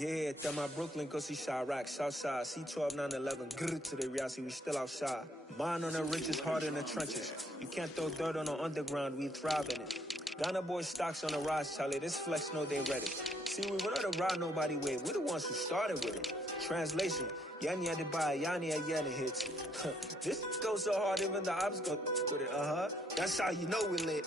Yeah, tell my Brooklyn, go see Chirac, Southside, C12, 911, grrr to the reality, we still outside. Mine on the riches, heart in the trenches. You can't throw dirt on the underground, we thrive in it. Ghana boys stocks on the rise, Charlie, this flex know they ready. See, we were not the ride nobody with, we're the ones who started with it. Translation, Yanni had to buy, Yanni had yet hits. This goes so hard, even the ops go with it, That's how you know we lit.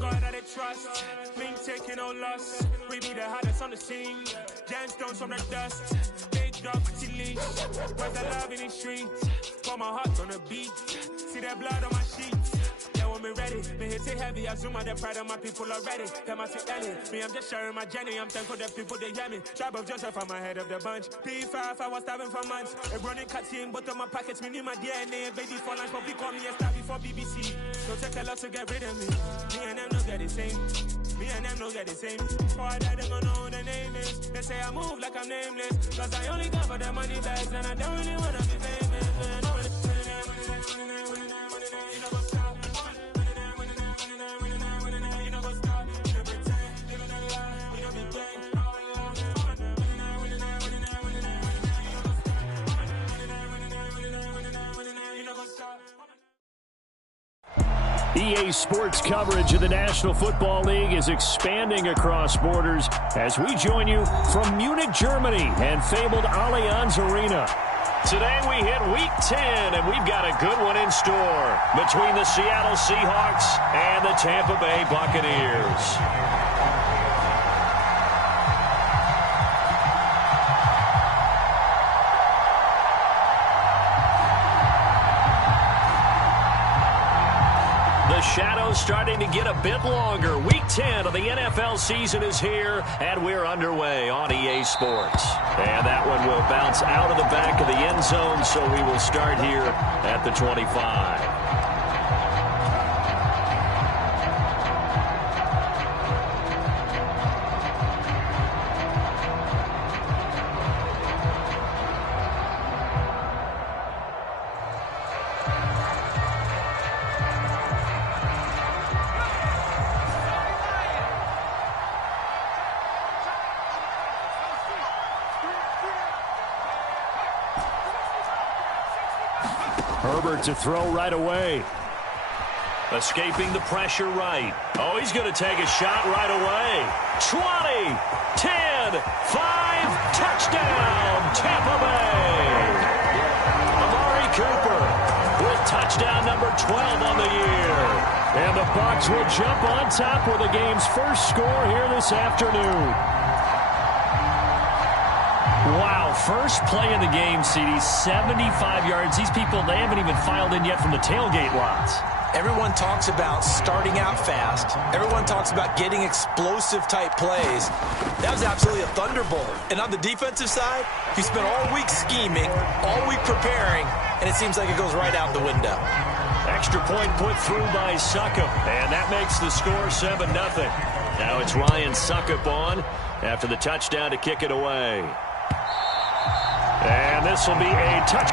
Grrr, trust, me taking no loss. We be the hottest on the scene. Gemstones from the dust. Big dog, pretty leash. Where's the love in the streets? Pour my heart on the beat. See that blood on my sheets. Yeah, when me ready, me hit it heavy. I zoom out the pride of my people already. Them I see Ellie. Me, I'm just sharing my journey. I'm thankful that people they hear me. Tribe of Joseph, I'm ahead of the bunch. P5, I was starving for months. A running cuts in, but on my pockets, me need my DNA. Baby for life, but we call me a star before BBC. So take a lot to get rid of me. Me and them no get the same. Me and them no get the same. Before I die, they gon' know who the name is. They say I move like I'm nameless. Cause I only got for the money bags. And I don't really wanna be famous. EA Sports coverage of the National Football League is expanding across borders as we join you from Munich, Germany and fabled Allianz Arena. Today we hit Week 10, and we've got a good one in store between the Seattle Seahawks and the Tampa Bay Buccaneers. The shadow's starting to get a bit longer. Week 10 of the NFL season is here, and we're underway on EA Sports. And that one will bounce out of the back of the end zone, so we will start here at the 25. Herbert to throw right away. Escaping the pressure right. Oh, he's going to take a shot right away. 20, 10, 5, touchdown, Tampa Bay. Amari Cooper with touchdown number 12 on the year. And the Bucs will jump on top with the game's first score here this afternoon. Wow, first play in the game, CD, 75 yards. These people, they haven't even filed in yet from the tailgate lots. Everyone talks about starting out fast. Everyone talks about getting explosive-type plays. That was absolutely a thunderbolt. And on the defensive side, you spent all week scheming, all week preparing, and it seems like it goes right out the window. Extra point put through by Suckup, and that makes the score 7-0. Now it's Ryan Suckup on after the touchdown to kick it away. And this will be a touch.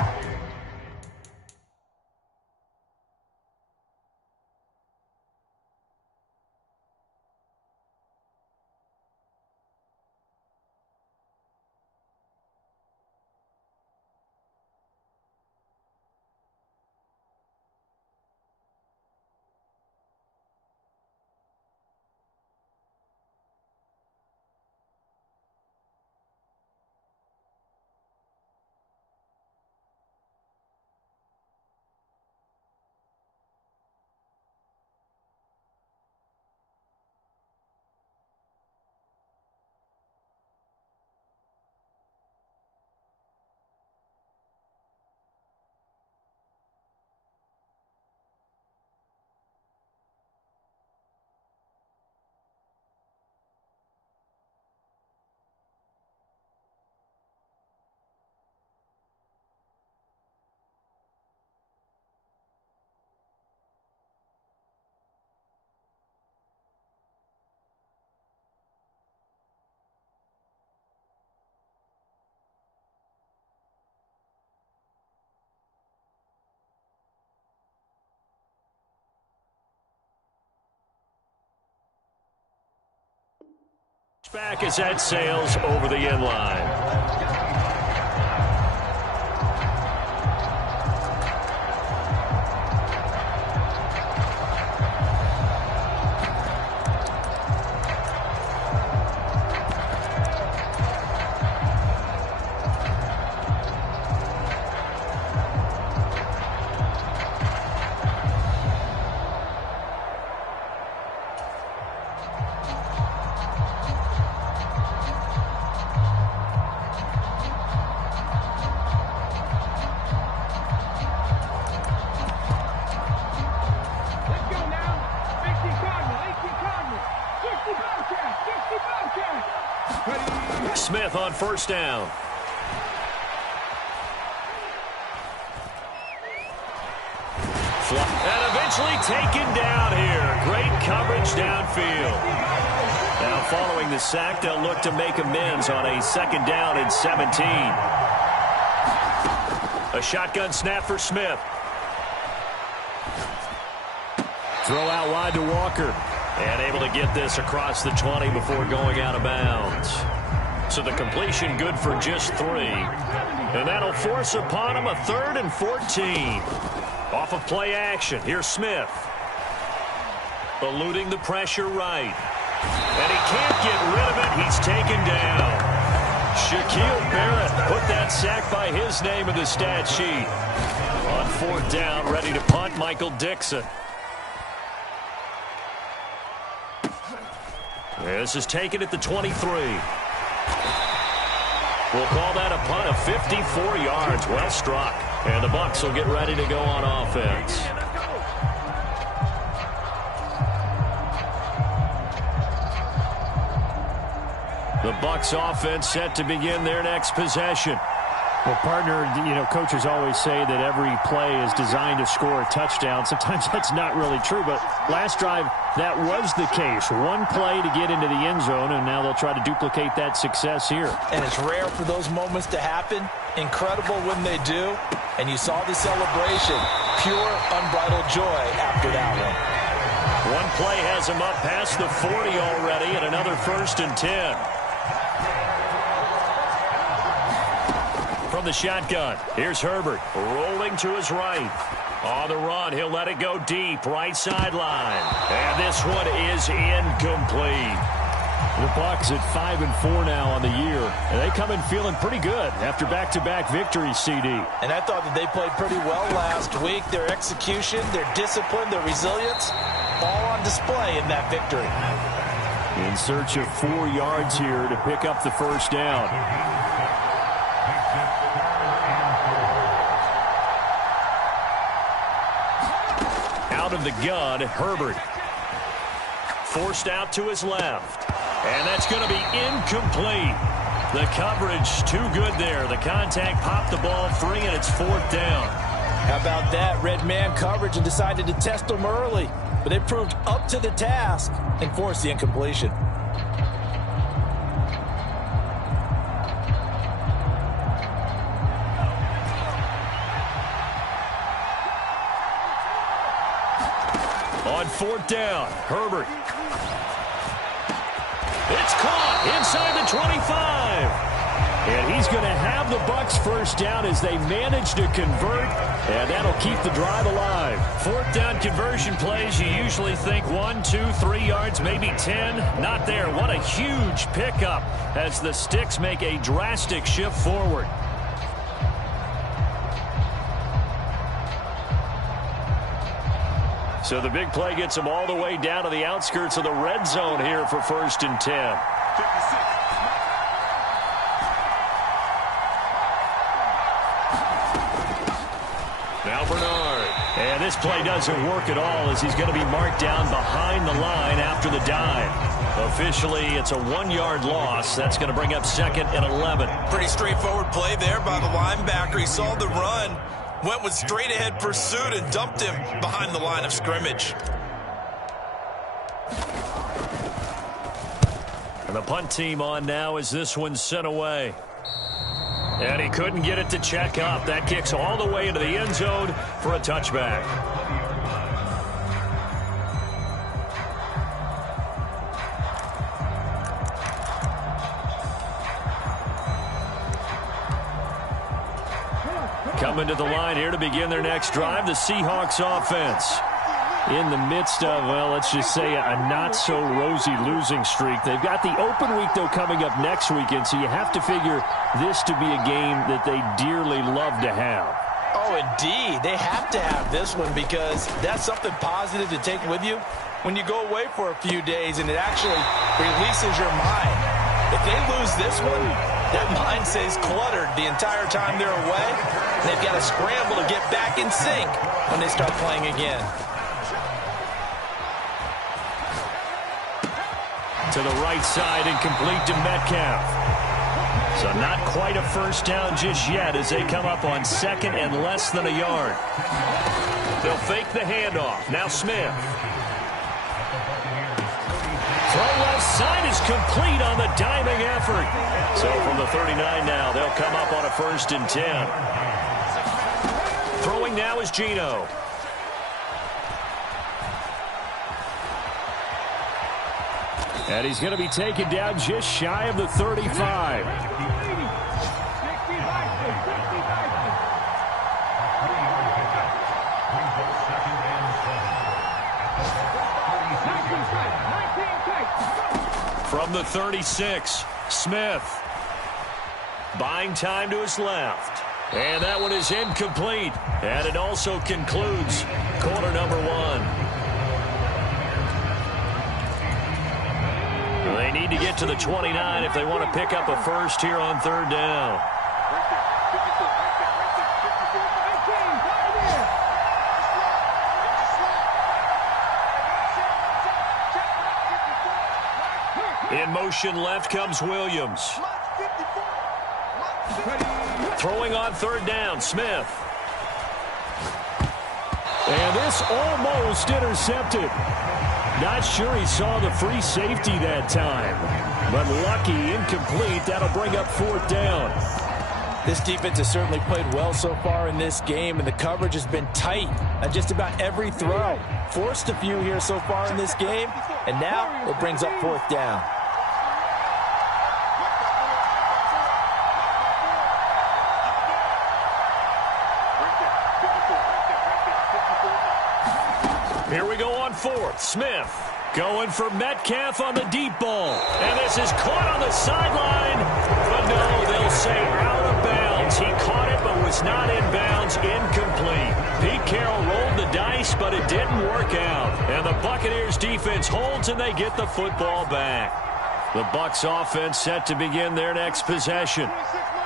Back as that sails over the end line. Smith on first down. And eventually taken down here. Great coverage downfield. Now following the sack, they'll look to make amends on a second down and 17. A shotgun snap for Smith. Throw out wide to Walker. And able to get this across the 20 before going out of bounds. So the completion good for just 3. And that'll force upon him a 3rd and 14. Off of play action. Here's Smith. Eluding the pressure right. And he can't get rid of it. He's taken down. Shaquille Barrett put that sack by his name in the stat sheet. On 4th down, ready to punt, Michael Dixon. This is taken at the 23. We'll call that a punt of 54 yards. Well struck. And the Bucs will get ready to go on offense. The Bucs offense set to begin their next possession. Well, partner, coaches always say that every play is designed to score a touchdown. Sometimes that's not really true, but last drive, that was the case. One play to get into the end zone, and now they'll try to duplicate that success here. And it's rare for those moments to happen. Incredible when they do. And you saw the celebration. Pure, unbridled joy after that one. One play has him up past the 40 already, and another 1st and 10. From the shotgun, here's Herbert, rolling to his right. On the run, he'll let it go deep, right sideline. And this one is incomplete. The Bucs at 5-4 now on the year, and they come in feeling pretty good after back-to-back victories, CD. And I thought that they played pretty well last week. Their execution, their discipline, their resilience, all on display in that victory. In search of 4 yards here to pick up the first down. Out of the gun, Herbert. Forced out to his left. And that's going to be incomplete. The coverage too good there. The contact popped the ball free, and it's 4th down. How about that? Red man coverage and decided to test them early. But they proved up to the task and forced the incompletion. On 4th down, Herbert. It's caught inside the 25. And he's going to have the Bucs first down as they manage to convert, and that'll keep the drive alive. 4th down conversion plays, you usually think 1, 2, 3 yards, maybe 10. Not there. What a huge pickup as the Sticks make a drastic shift forward. So the big play gets them all the way down to the outskirts of the red zone here for 1st and 10. Now Bernard. And this play doesn't work at all as he's going to be marked down behind the line after the dive. Officially, it's a 1-yard loss. That's going to bring up 2nd and 11. Pretty straightforward play there by the linebacker. He saw the run. Went with straight-ahead pursuit and dumped him behind the line of scrimmage. And the punt team on now as this one's sent away. And he couldn't get it to check up. That kicks all the way into the end zone for a touchback. Coming to the line here to begin their next drive, the Seahawks offense. In the midst of, well, let's just say a not-so-rosy losing streak. They've got the open week, though, coming up next weekend, so you have to figure this to be a game that they dearly love to have. Oh, indeed. They have to have this one because that's something positive to take with you when you go away for a few days, and it actually releases your mind. If they lose this one, that mind stays cluttered the entire time they're away. They've got to scramble to get back in sync when they start playing again. To the right side and complete to Metcalf. So not quite a first down just yet as they come up on second and less than a yard. They'll fake the handoff. Now Smith. Throw left side is complete on the diving effort. So from the 39 now, they'll come up on a 1st and 10. Throwing now is Geno. And he's going to be taken down just shy of the 35. From the 36, Smith. Buying time to his left. And that one is incomplete. And it also concludes quarter number 1. They need to get to the 29 if they want to pick up a first here on 3rd down. In motion left comes Williams. Throwing on 3rd down, Smith. And this almost intercepted. Not sure he saw the free safety that time. But lucky, incomplete. That'll bring up 4th down. This defense has certainly played well so far in this game, and the coverage has been tight on just about every throw. Forced a few here so far in this game, and now it brings up 4th down. Here we go on 4th. Smith going for Metcalf on the deep ball. And this is caught on the sideline. But no, they'll say out of bounds. He caught it but was not in bounds. Incomplete. Pete Carroll rolled the dice, but it didn't work out. And the Buccaneers defense holds and they get the football back. The Bucs offense set to begin their next possession.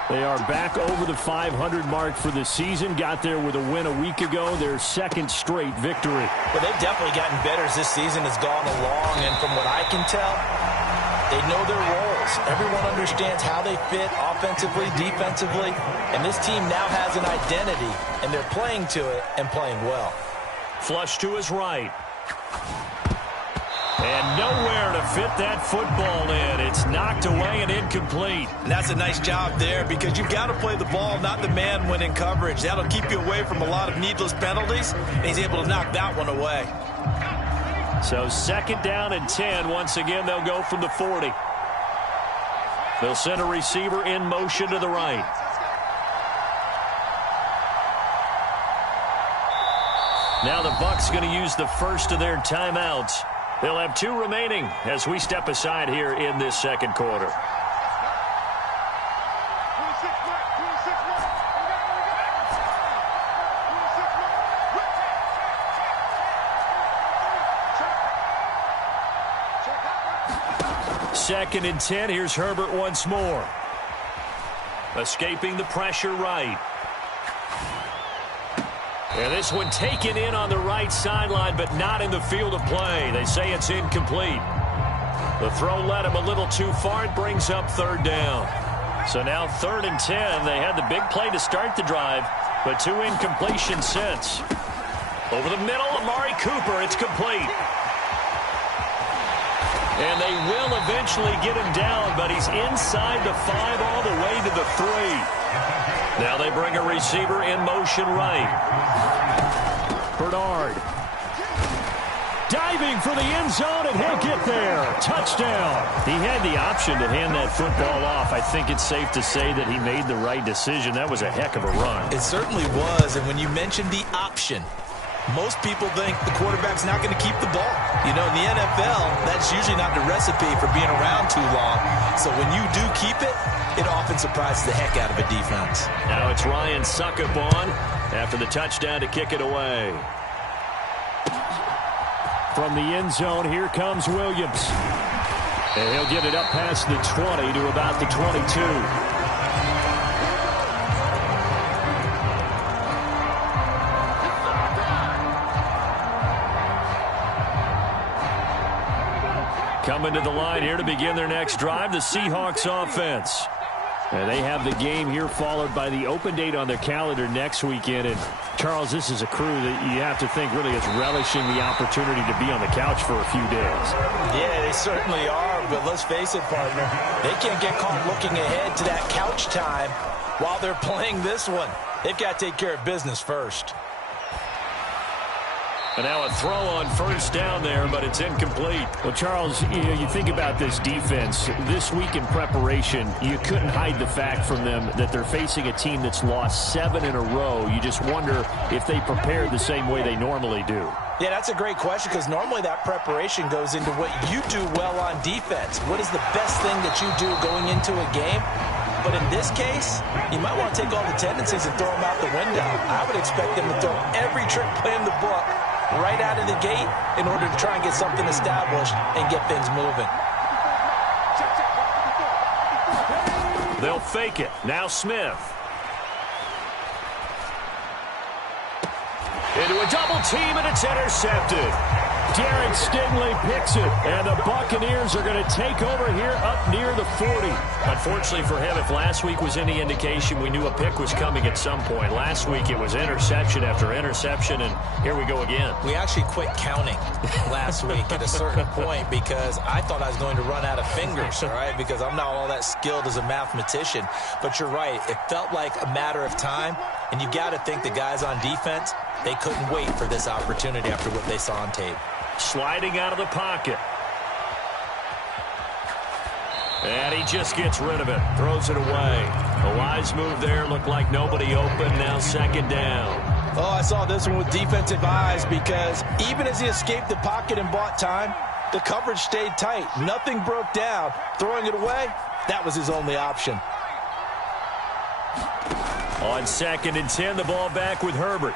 They are back over the 500 mark for the season. Got there with a win a week ago. Their 2nd straight victory. Well, they've definitely gotten better as this season has gone along. And from what I can tell, they know their roles. Everyone understands how they fit offensively, defensively. And this team now has an identity. And they're playing to it and playing well. Flush to his right. And nowhere to fit that football in. It's knocked away and incomplete. And that's a nice job there because you've got to play the ball, not the man when in coverage. That'll keep you away from a lot of needless penalties. And he's able to knock that one away. So 2nd down and 10. Once again, they'll go from the 40. They'll send a receiver in motion to the right. Now the Bucs going to use the first of their timeouts. They'll have 2 remaining as we step aside here in this 2nd quarter. Second and 10. Here's Herbert once more. Escaping the pressure right. And this one taken in on the right sideline, but not in the field of play. They say it's incomplete. The throw led him a little too far. It brings up 3rd down. So now 3rd and 10. They had the big play to start the drive, but 2 incompletions since. Over the middle, Amari Cooper. It's complete. And they will eventually get him down, but he's inside the 5 all the way to the 3. Now they bring a receiver in motion right. Bernard. diving for the end zone, and he'll get there. Touchdown. He had the option to hand that football off. I think it's safe to say that he made the right decision. That was a heck of a run. It certainly was, and when you mentioned the option, most people think the quarterback's not going to keep the ball. You know, in the NFL, that's usually not the recipe for being around too long. So when you do keep it, it often surprises the heck out of a defense. Now it's Ryan Suckup on after the touchdown to kick it away. From the end zone, here comes Williams. And he'll get it up past the 20 to about the 22. Coming to the line here to begin their next drive, the Seahawks offense. And they have the game here followed by the open date on their calendar next weekend. And, Charles, this is a crew that you have to think really is relishing the opportunity to be on the couch for a few days. Yeah, they certainly are, but let's face it, partner. They can't get caught looking ahead to that couch time while they're playing this one. They've got to take care of business first. And now a throw on first down there, but it's incomplete. Well, Charles, you think about this defense. This week in preparation, you couldn't hide the fact from them that they're facing a team that's lost 7 in a row. You just wonder if they prepared the same way they normally do. Yeah, that's a great question because normally that preparation goes into what you do well on defense. What is the best thing that you do going into a game? But in this case, you might want to take all the tendencies and throw them out the window. I would expect them to throw every trick play in the book right out of the gate in order to try and get something established and get things moving. They'll fake it. Now Smith. Into a double team, and it's intercepted. Derek Stingley picks it, and the Buccaneers are going to take over here up near the 40. Unfortunately for him, if last week was any indication, we knew a pick was coming at some point. Last week it was interception after interception, and here we go again. We actually quit counting last week at a certain point because I thought I was going to run out of fingers, all right, because I'm not all that skilled as a mathematician. But you're right. It felt like a matter of time, and you got to think the guys on defense, they couldn't wait for this opportunity after what they saw on tape. Sliding out of the pocket. And he just gets rid of it. Throws it away. A wise move there. Looked like nobody open. Now second down. Oh, I saw this one with defensive eyes because even as he escaped the pocket and bought time, the coverage stayed tight. Nothing broke down. Throwing it away, that was his only option. On 2nd and 10, the ball back with Herbert.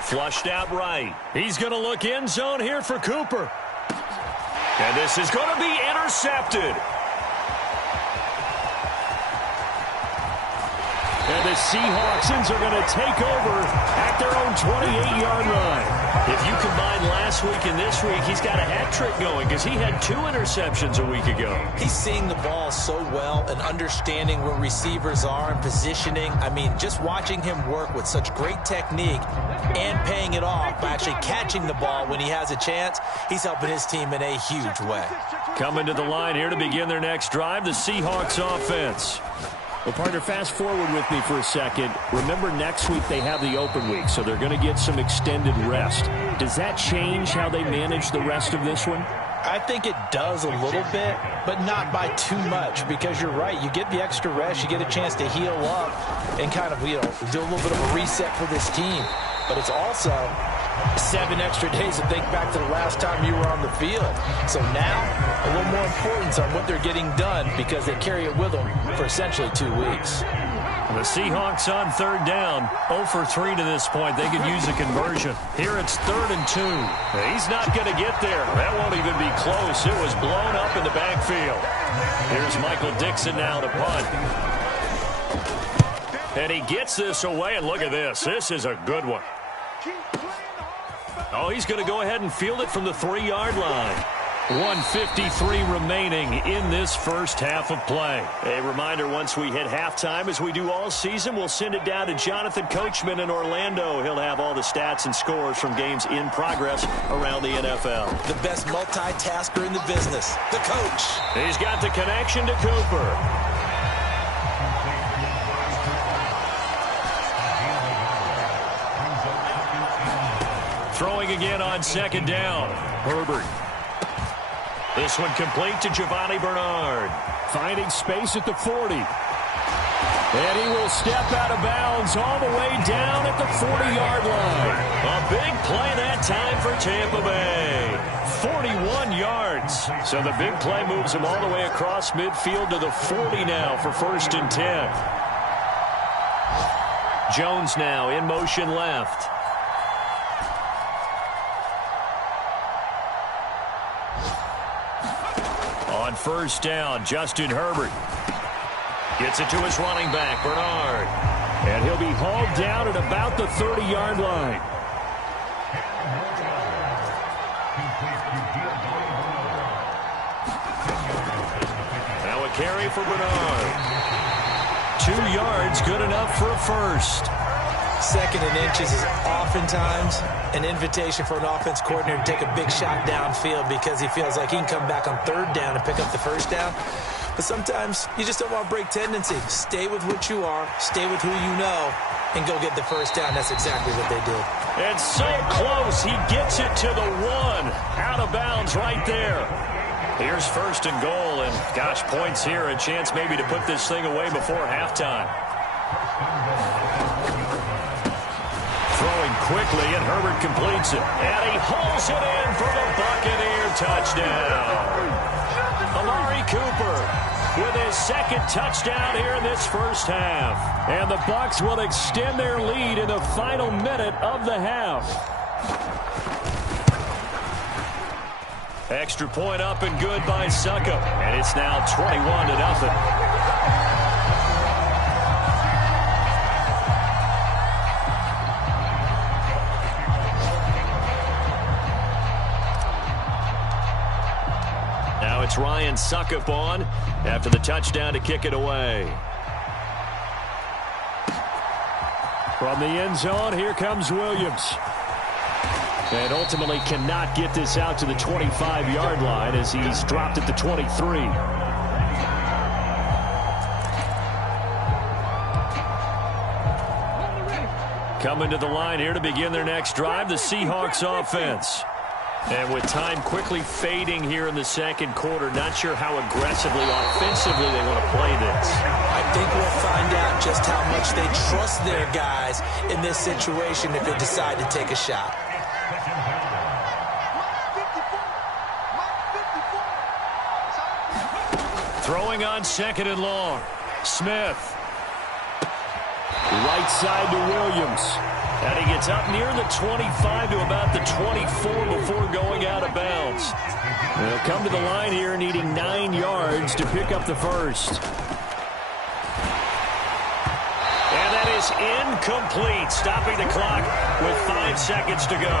Flushed out right. He's going to look end zone here for Cooper. And this is going to be intercepted. And the Seahawks are going to take over at their own 28-yard line. If you combine last week and this week, he's got a hat trick going because he had 2 interceptions a week ago. He's seeing the ball so well and understanding where receivers are and positioning. I mean, just watching him work with such great technique and paying it off by actually catching the ball when he has a chance, he's helping his team in a huge way. Coming to the line here to begin their next drive, the Seahawks offense. Well, partner, fast forward with me for a second. Remember, next week they have the open week, so they're going to get some extended rest. Does that change how they manage the rest of this one? I think it does a little bit, but not by too much, because you're right. You get the extra rest, you get a chance to heal up and kind of, do a little bit of a reset for this team. But it's also 7 extra days to think back to the last time you were on the field. So now, a little more importance on what they're getting done because they carry it with them for essentially 2 weeks. The Seahawks on 3rd down, 0 for 3 to this point. They could use a conversion. Here it's 3rd and 2. He's not going to get there. That won't even be close. It was blown up in the backfield. Here's Michael Dixon now to punt. And he gets this away, and look at this. This is a good one. Oh, he's going to go ahead and field it from the 3-yard line. 1:53 remaining in this first half of play. A reminder, once we hit halftime, as we do all season, we'll send it down to Jonathan Coachman in Orlando. He'll have all the stats and scores from games in progress around the NFL. The best multitasker in the business, the coach. He's got the connection to Cooper. throwing again on second down. Herbert. This one complete to Giovanni Bernard. Finding space at the 40. And he will step out of bounds all the way down at the 40-yard line. A big play that time for Tampa Bay. 41 yards. So the big play moves him all the way across midfield to the 40 now for 1st and 10. Jones now in motion left. On 1st down, Justin Herbert gets it to his running back, Bernard. And he'll be hauled down at about the 30-yard line. Now a carry for Bernard. 2 yards, good enough for a first. 2nd and inches is oftentimes an invitation for an offense coordinator to take a big shot downfield because he feels like he can come back on 3rd down and pick up the 1st down. But sometimes you just don't want to break tendency. Stay with what you are, stay with who you know, and go get the 1st down. That's exactly what they did. And so close, he gets it to the 1. Out of bounds right there. Here's 1st and goal, and gosh, points here, a chance maybe to put this thing away before halftime. Throwing quickly, and Herbert completes it. And he hauls it in for the Buccaneer touchdown. Amari Cooper with his 2nd touchdown here in this first half. And the Bucs will extend their lead in the final minute of the half. Extra point up and good by Succop. And it's now 21-0. It's Ryan Succop on after the touchdown to kick it away. From the end zone, here comes Williams. And ultimately cannot get this out to the 25-yard line as he's dropped at the 23. Coming to the line here to begin their next drive, the Seahawks offense. And with time quickly fading here in the 2nd quarter, not sure how aggressively, offensively they want to play this. I think we'll find out just how much they trust their guys in this situation if they decide to take a shot. Throwing on 2nd and long. Smith. Right side to Williams. And he gets up near the 25 to about the 24 before going out of bounds. They'll come to the line here needing 9 yards to pick up the 1st. And that is incomplete, stopping the clock with 5 seconds to go.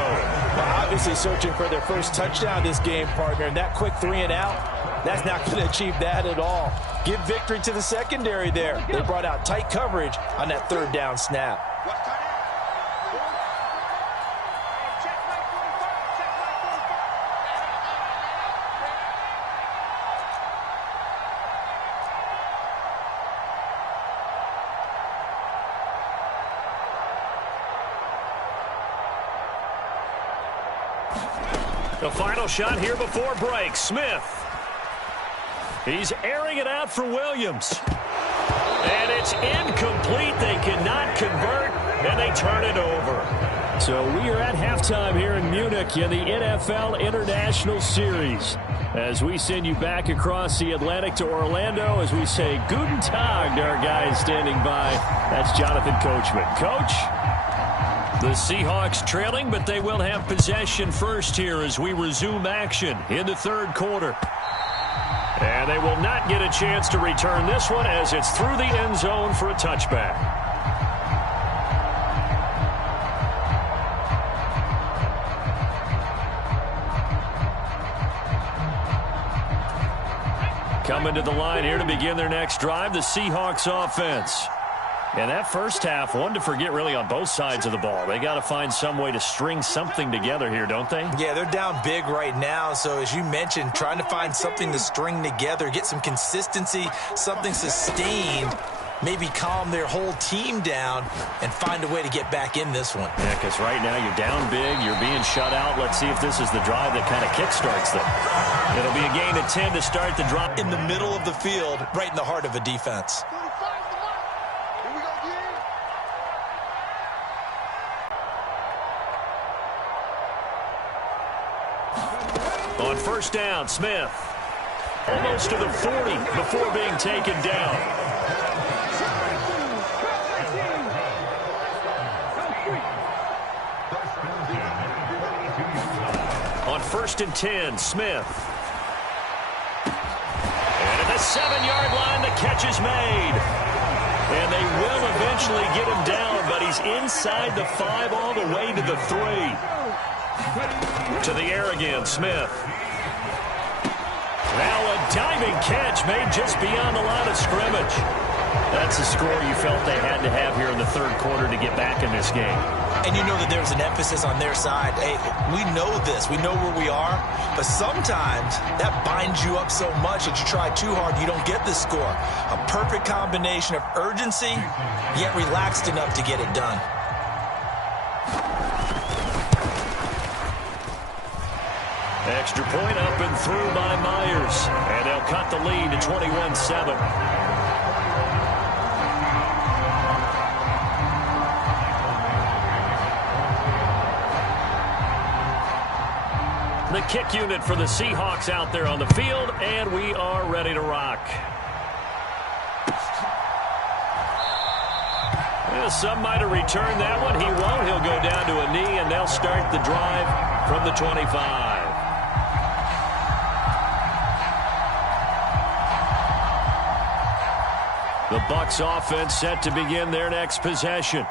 Well, obviously searching for their first touchdown this game, partner. And that quick 3 and out, that's not going to achieve that at all. Give victory to the secondary there. They brought out tight coverage on that 3rd down snap. The final shot here before break. Smith. He's airing it out for Williams. And it's incomplete. They cannot convert, and they turn it over. So we are at halftime here in Munich in the NFL International Series. As we send you back across the Atlantic to Orlando, as we say Guten Tag to our guys standing by. That's Jonathan Coachman. Coach? The Seahawks trailing, but they will have possession first here as we resume action in the 3rd quarter. And they will not get a chance to return this one as it's through the end zone for a touchback. Coming to the line here to begin their next drive, the Seahawks offense. And that first half, one to forget really on both sides of the ball. They got to find some way to string something together here, don't they? Yeah, they're down big right now. So as you mentioned, trying to find something to string together, get some consistency, something sustained. maybe calm their whole team down and find a way to get back in this one. Yeah, because right now you're down big, you're being shut out. Let's see if this is the drive that kind of kickstarts them. It'll be a gain of 10 to start the drive. In the middle of the field, right in the heart of a defense. On first down, Smith. Almost to the 40 before being taken down. On first and 10, Smith. And at the 7-yard line, the catch is made. And they will eventually get him down, but he's inside the 5 all the way to the 3. To the air again, Smith. Now a diving catch made just beyond the line of scrimmage. That's the score you felt they had to have here in the third quarter to get back in this game. And you know that there's an emphasis on their side. Hey, we know this. We know where we are. But sometimes that binds you up so much that you try too hard, you don't get the score. A perfect combination of urgency, yet relaxed enough to get it done. Extra point up and through by Myers. And they'll cut the lead to 21-7. The kick unit for the Seahawks out there on the field, and we are ready to rock. Well, some might have returned that one. He won't. He'll go down to a knee, and they'll start the drive from the 25. The Bucs offense set to begin their next possession.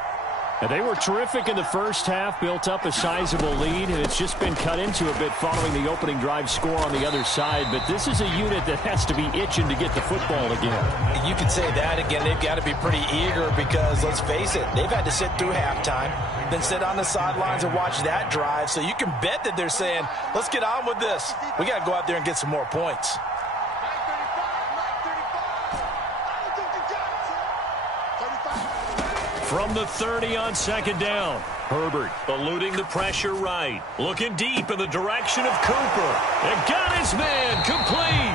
And they were terrific in the first half, built up a sizable lead, and it's just been cut into a bit following the opening drive score on the other side. But this is a unit that has to be itching to get the football again. You could say that again. They've got to be pretty eager because, let's face it, they've had to sit through halftime, then sit on the sidelines and watch that drive. So you can bet that they're saying, let's get on with this. We got to go out there and get some more points. From the 30 on second down. Herbert eluding the pressure right. Looking deep in the direction of Cooper. And got his man complete.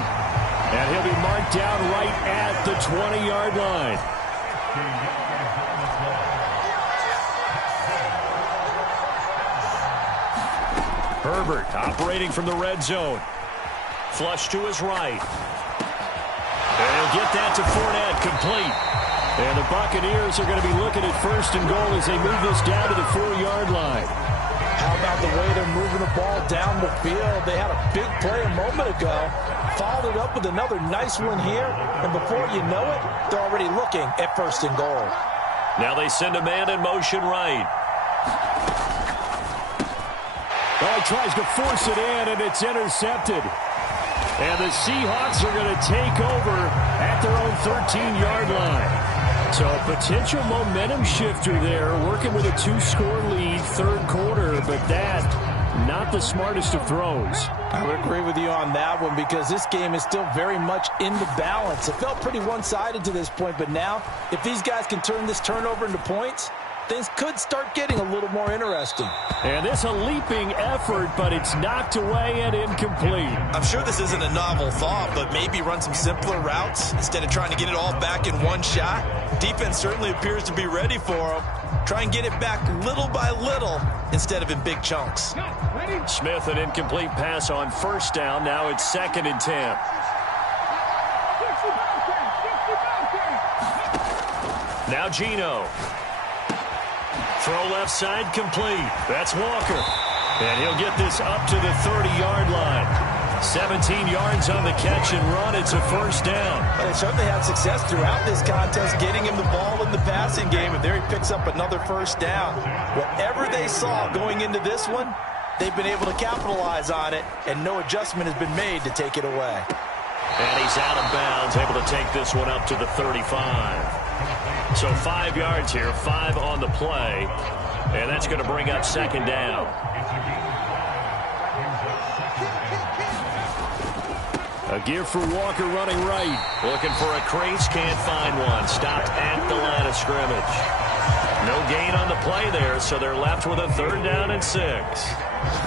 And he'll be marked down right at the 20-yard line. Herbert operating from the red zone. Flush to his right. And he'll get that to Fournette complete. And the Buccaneers are going to be looking at first and goal as they move this down to the 4-yard line. How about the way they're moving the ball down the field? They had a big play a moment ago, followed up with another nice one here, and before you know it, they're already looking at first and goal. Now they send a man in motion right. Well, he tries to force it in, and it's intercepted. And the Seahawks are going to take over at their own 13-yard line. So a potential momentum shifter there, working with a 2-score lead, third quarter, but that, not the smartest of throws. I would agree with you on that one because this game is still very much in the balance. It felt pretty one-sided to this point, but now, if these guys can turn this turnover into points, things could start getting a little more interesting. And this a leaping effort, but it's knocked away and incomplete. I'm sure this isn't a novel thought, but maybe run some simpler routes instead of trying to get it all back in one shot. Defense certainly appears to be ready for them. Try and get it back little by little instead of in big chunks. Smith, an incomplete pass on first down. Now it's 2nd and 10. Now Geno. Throw left side complete. That's Walker. And he'll get this up to the 30-yard line. 17 yards on the catch and run. It's a first down. They certainly had success throughout this contest getting him the ball in the passing game, and there he picks up another first down. Whatever they saw going into this one, they've been able to capitalize on it, and no adjustment has been made to take it away. And he's out of bounds, able to take this one up to the 35. So 5 yards here, 5 on the play, and that's going to bring up second down. A give for Walker running right. Looking for a crease, can't find one. Stopped at the line of scrimmage. No gain on the play there, so they're left with a 3rd down and 6.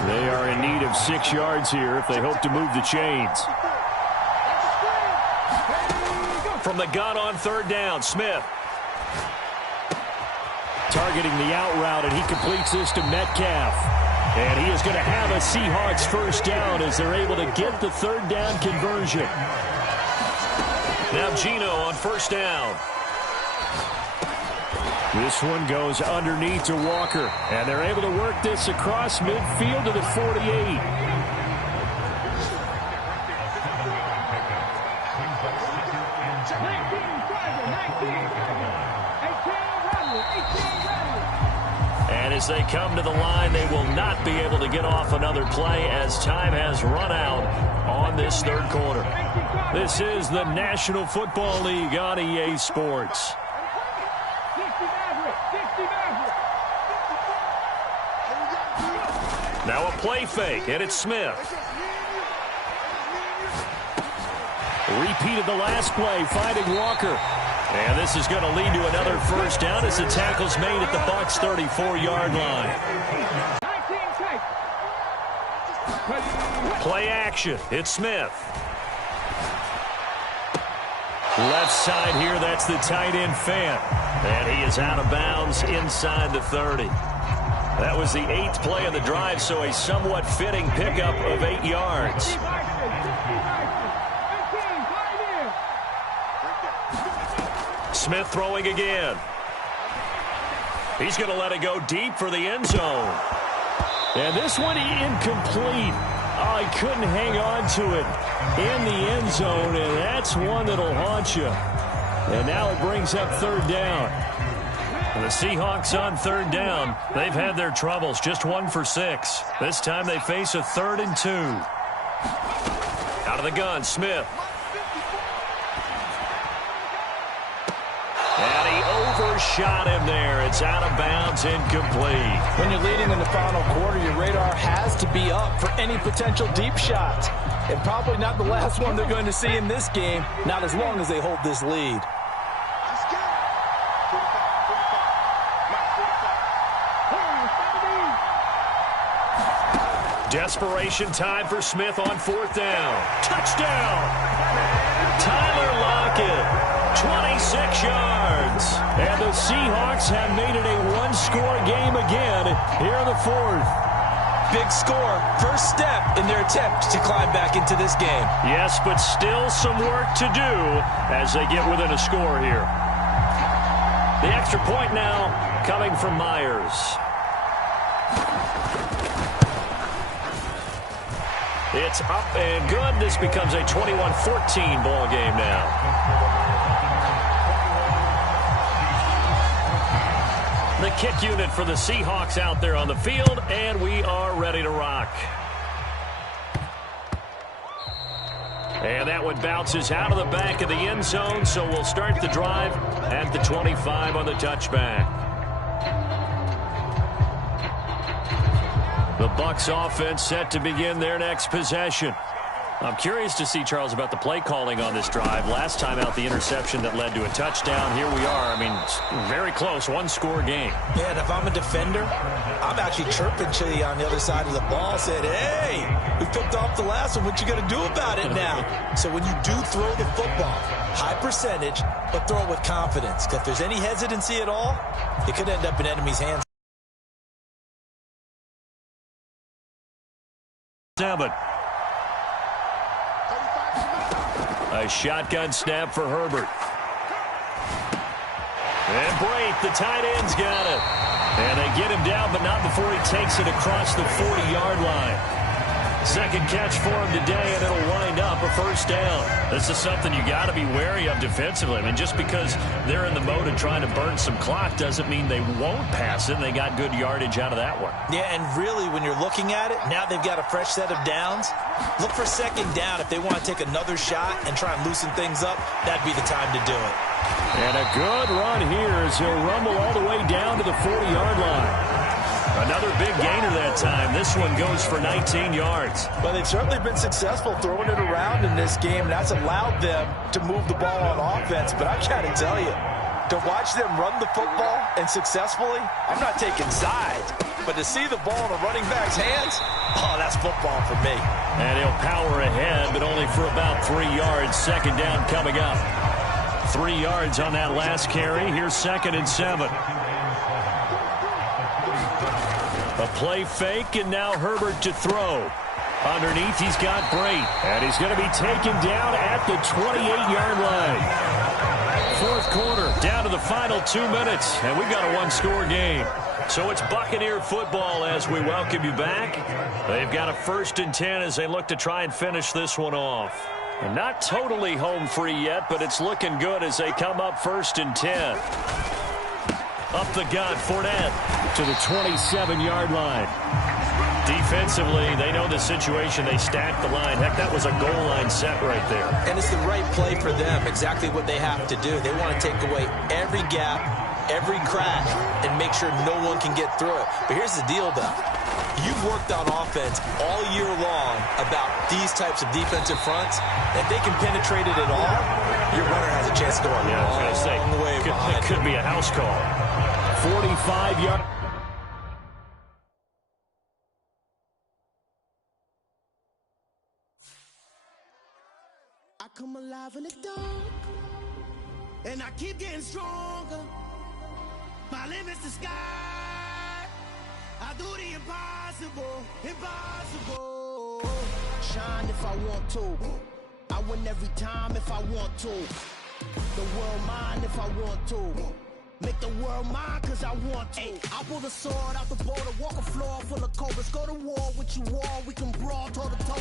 They are in need of 6 yards here if they hope to move the chains. From the gun on 3rd down, Smith. Targeting the out route, and he completes this to Metcalf. And he is going to have a Seahawks 1st down as they're able to get the 3rd down conversion. Now Geno on 1st down. This one goes underneath to Walker, and they're able to work this across midfield to the 48. And as they come to the line, they will not be able to get off another play as time has run out on this 3rd quarter. This is the National Football League on EA Sports. Now a play fake, and it's Smith. Repeated the last play, finding Walker. And this is going to lead to another 1st down as the tackle's made at the Bucs' 34-yard line. Play action. It's Smith. Left side here, that's the tight end Fant. And he is out of bounds inside the 30. That was the 8th play of the drive, so a somewhat fitting pickup of 8 yards. Smith throwing again. He's going to let it go deep for the end zone. And this one incomplete. Oh, he couldn't hang on to it in the end zone, and that's one that'll haunt you. And now it brings up 3rd down. The Seahawks on 3rd down. They've had their troubles, just 1 for 6. This time they face a 3rd and 2. Out of the gun, Smith. And he overshot him there. It's out of bounds, incomplete. When you're leading in the final quarter, your radar has to be up for any potential deep shots. And probably not the last one they're going to see in this game, not as long as they hold this lead. Desperation time for Smith on 4th down. Touchdown! Tyler Lockett, 26 yards. And the Seahawks have made it a 1-score game again here in the 4th. Big score, first step in their attempt to climb back into this game. Yes, but still some work to do as they get within a score here. The extra point now coming from Myers. It's up and good. This becomes a 21-14 ball game now. The kick unit for the Seahawks out there on the field, and we are ready to rock. And that one bounces out of the back of the end zone, so we'll start the drive at the 25 on the touchback. The Bucs offense set to begin their next possession. I'm curious to see, Charles, about the play calling on this drive. Last time out, the interception that led to a touchdown. Here we are. I mean, very close, 1-score game. Yeah, and if I'm a defender, I'm actually chirping to you on the other side of the ball, saying, hey, we picked off the last one. What you going to do about it now? So when you do throw the football, high percentage, but throw it with confidence. Because if there's any hesitancy at all, it could end up in enemy's hands. 7. A shotgun snap for Herbert. And Brate, the tight end's got it. And they get him down, but not before he takes it across the 40-yard line. Second catch for him today, and it'll wind up a 1st down. This is something you got to be wary of defensively. I mean, just because they're in the mode of trying to burn some clock doesn't mean they won't pass it. They got good yardage out of that one. Yeah, and really, when you're looking at it, now they've got a fresh set of downs. Look for 2nd down. If they want to take another shot and try and loosen things up, that'd be the time to do it. And a good run here as he'll rumble all the way down to the 40-yard line. Another big gainer that time. This one goes for 19 yards. Well, they've certainly been successful throwing it around in this game. That's allowed them to move the ball on offense. But I got to tell you, to watch them run the football and successfully, I'm not taking sides. But to see the ball in a running back's hands, oh, that's football for me. And he'll power ahead, but only for about 3 yards. Second down coming up. 3 yards on that last carry. Here's 2nd and 7. A play fake, and now Herbert to throw. Underneath, he's got Brate. And he's going to be taken down at the 28-yard line. Fourth quarter, down to the final 2 minutes, and we've got a one-score game. So it's Buccaneer football as we welcome you back. They've got a 1st and 10 as they look to try and finish this one off. And not totally home free yet, but it's looking good as they come up 1st and 10. Up the gut, Fournette to the 27-yard line. Defensively, they know the situation. They stack the line. Heck, that was a goal line set right there. And it's the right play for them, exactly what they have to do. They want to take away every gap, every crack, and make sure no one can get through it. But here's the deal, though. You've worked on offense all year long about these types of defensive fronts. If they can penetrate it at all, your runner has a chance to go a long way behind. It could be a house call. 45-yard. I come alive in the dark, and I keep getting stronger. My limit's the sky. I do the impossible, impossible. Shine if I want to. I win every time if I want to. The world mine if I want to. Make the world mine cause I want to. I pull the sword out the border, walk a floor full of cobras. Go to war with you all, we can brawl toe to toe.